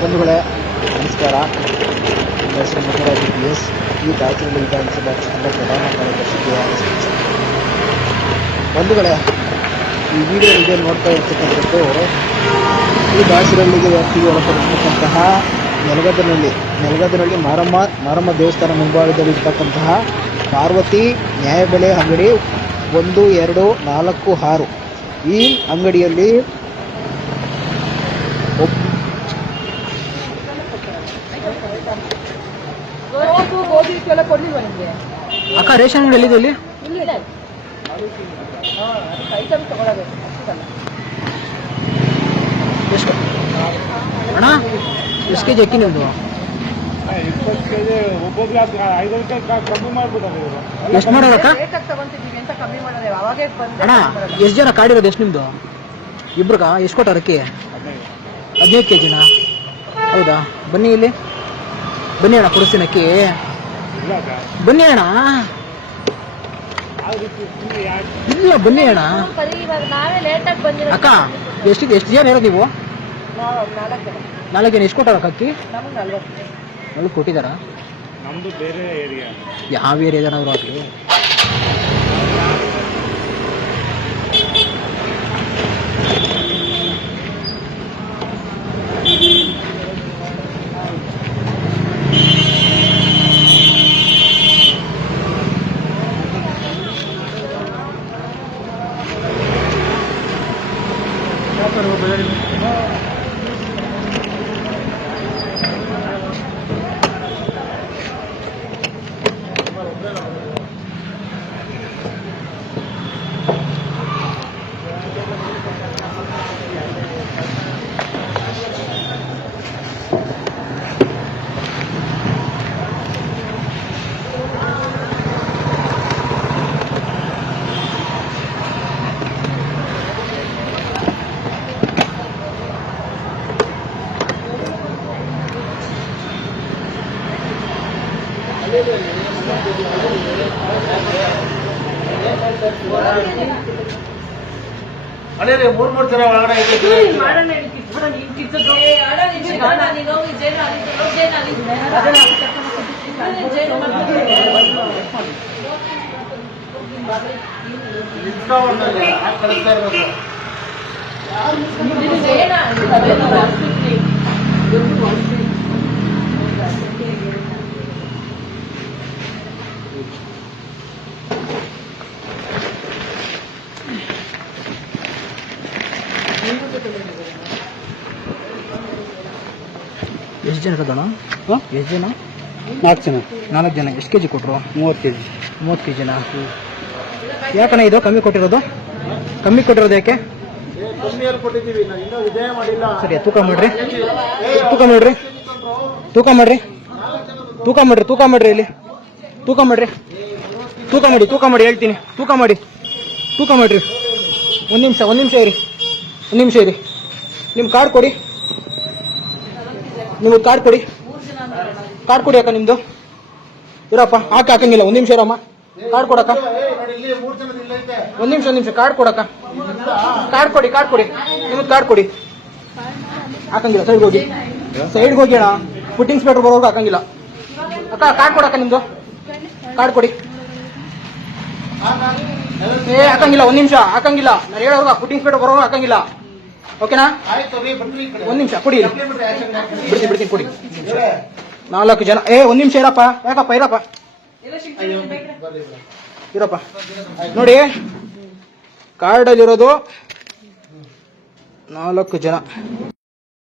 ಬಂಧುಗಳೇ ನಮಸ್ಕಾರ. ನನ್ನ ಹೆಸರು ಮುಖರಾಜ್ PS. ಈ ದಾಸರಳ್ಳಿ ವಿಧಾನಸಭಾ ಕ್ಷೇತ್ರದ ಪ್ರಧಾನ ಕಾರ್ಯದರ್ಶಿಗೆ ಬಂಧುಗಳೇ, ಈ ವಿಡಿಯೋ ಇದೆ ನೋಡ್ತಾ ಇರ್ತಕ್ಕಂಥದ್ದು ಈ ದಾಸರಳ್ಳಿಗೆ ವ್ಯಾಪ್ತಿಗೆ ಒಳಪಡಿರ್ತಕ್ಕಂತಹ ನೆಲಗದನಹಳ್ಳಿ ಮಾರಮ್ಮ ದೇವಸ್ಥಾನ ಮುಂಭಾಗದಲ್ಲಿ ಇರ್ತಕ್ಕಂತಹ ಪಾರ್ವತಿ ನ್ಯಾಯಬೆಲೆ ಅಂಗಡಿ 1, 2, 4, 6. ಈ ಅಂಗಡಿಯಲ್ಲಿ ಅಕ್ಕ ರೇಷನ್ ಅಂಗಡಿ ಎಲ್ಲಿದೆ? ಎಷ್ಟು ಅಣ್ಣ, ಎಷ್ಟು ಕೆಜಿ ಅಕ್ಕಿ ನಿಮ್ದು? ಎಷ್ಟು ಮಾಡೋದಕ್ಕ ಅಣ್ಣ? ಎಷ್ಟು ಜನ ಕಾಡಿರೋದು? ಎಷ್ಟು ನಿಮ್ದು? ಇಬ್ರಿಗ ಎಷ್ಟು ಕೊಟ್ಟಾರ ಅಕ್ಕಿ? 15 ಕೆಜಿನಾ? ಹೌದಾ? ಬನ್ನಿ ಇಲ್ಲಿ, ಬನ್ನಿ ಅಣ್ಣ, ಕೊಡಿಸ್ತೀನಿ ಅಕ್ಕಿ. ಬನ್ನಿ ಅಣ್ಣ, ಇಲ್ಲ ಬನ್ನಿ ಅಣ್ಣ. ಅಕ್ಕ ಎಷ್ಟು ಜನ ಇರೋದು ನೀವು? 4 ಜನ. ಎಷ್ಟು ಕೊಟ್ಟಾರ ಅಕ್ಕಿ? 40 ಕೊಟ್ಟಿದಾರ? ನಮ್ದು ಬೇರೆ ಏರಿಯಾ. ಯಾವ ಏರಿಯಾದವರು ಆಗ್ಲಿ. ಅದೇ 3 ಜನ ಒಳಗಡೆ ಎಷ್ಟು ಜನ ಇರೋದಣ್ಣ? ಎಷ್ಟು ಜನ? 4 ಜನ. 4 ಜನ. ಎಷ್ಟು ಕೆಜಿ ಕೊಟ್ಟರು? 30 ಕೆಜಿ. 30 ಕೆಜಿನಾ? ಯಾಕಣ್ಣ ಇದು ಕಮ್ಮಿ ಕೊಟ್ಟಿರೋದು? ಕಮ್ಮಿ ಕೊಟ್ಟಿರೋದು ಯಾಕೆ? ಸರಿ, ತೂಕ ಮಾಡ್ರಿ, ತೂಕ ಮಾಡ್ರಿ, ತೂಕ ಮಾಡ್ರಿ, ತೂಕ ಮಾಡ್ರಿ, ತೂಕ ಮಾಡ್ರಿ, ಇಲ್ಲಿ ತೂಕ ಮಾಡ್ರಿ, ತೂಕ ಮಾಡಿ, ತೂಕ ಮಾಡಿ ಹೇಳ್ತೀನಿ. ತೂಕ ಮಾಡಿ, ತೂಕ ಮಾಡ್ರಿ. ಒಂದು ನಿಮಿಷ ಇರಿ, ನಿಮ್ಮ ಕಾರ್ಡ್ ಕೊಡಿ, ನಿಮ್ದು ಕಾರ್ಡ್ ಕೊಡಿ, ಅಕ್ಕ ನಿಮ್ದು. ಇರಪ್ಪ, ಹಾಕಂಗಿಲ್ಲ. 1 ನಿಮಿಷ ಇರಮ್ಮ, ಕಾರ್ಡ್ ಕೊಡಕ್ಕ. 1 ನಿಮಿಷ, ಕಾರ್ಡ್ ಕೊಡಕ್ಕ. ಕಾರ್ಡ್ ಕೊಡಿ, ನಿಮ್ದು ಕಾರ್ಡ್ ಕೊಡಿ. ಹಾಕಂಗಿಲ್ಲ, ಸೈಡ್ಗೆ ಹೋಗಿ ಅಣ್ಣ. ಫುಡ್ ಇನ್ಸ್ಪೆಕ್ಟರ್ ಬರೋರ್ಗು ಹಾಕಂಗಿಲ್ಲ. ಅಕ್ಕ ಕಾರ್ಡ್ ಕೊಡಕ್ಕ, ನಿಮ್ದು ಕಾರ್ಡ್ ಕೊಡಿ. ಹಾಕಂಗಿಲ್ಲ, 1 ನಿಮಿಷ ಹಾಕಂಗಿಲ್ಲ. ನಾನು ಹೇಳೋರ್ಗ ಫುಡ್ ಇನ್ಸ್ಪೆಕ್ಟರ್ ಬರೋರ್ಗು ಹಾಕಂಗಿಲ್ಲ. ಓಕೆನಾ? 1 ನಿಮಿಷ ಕೊಡಿ, ಬಿಡ್ತೀನಿ ಕೊಡಿ. 4 ಜನ. 1 ನಿಮಿಷ ಇರಪ್ಪ. ಯಾಕಪ್ಪ? ಇರಪ್ಪ. ನೋಡಿ, ಕಾರ್ಡಲ್ಲಿರೋದು 4 ಜನ.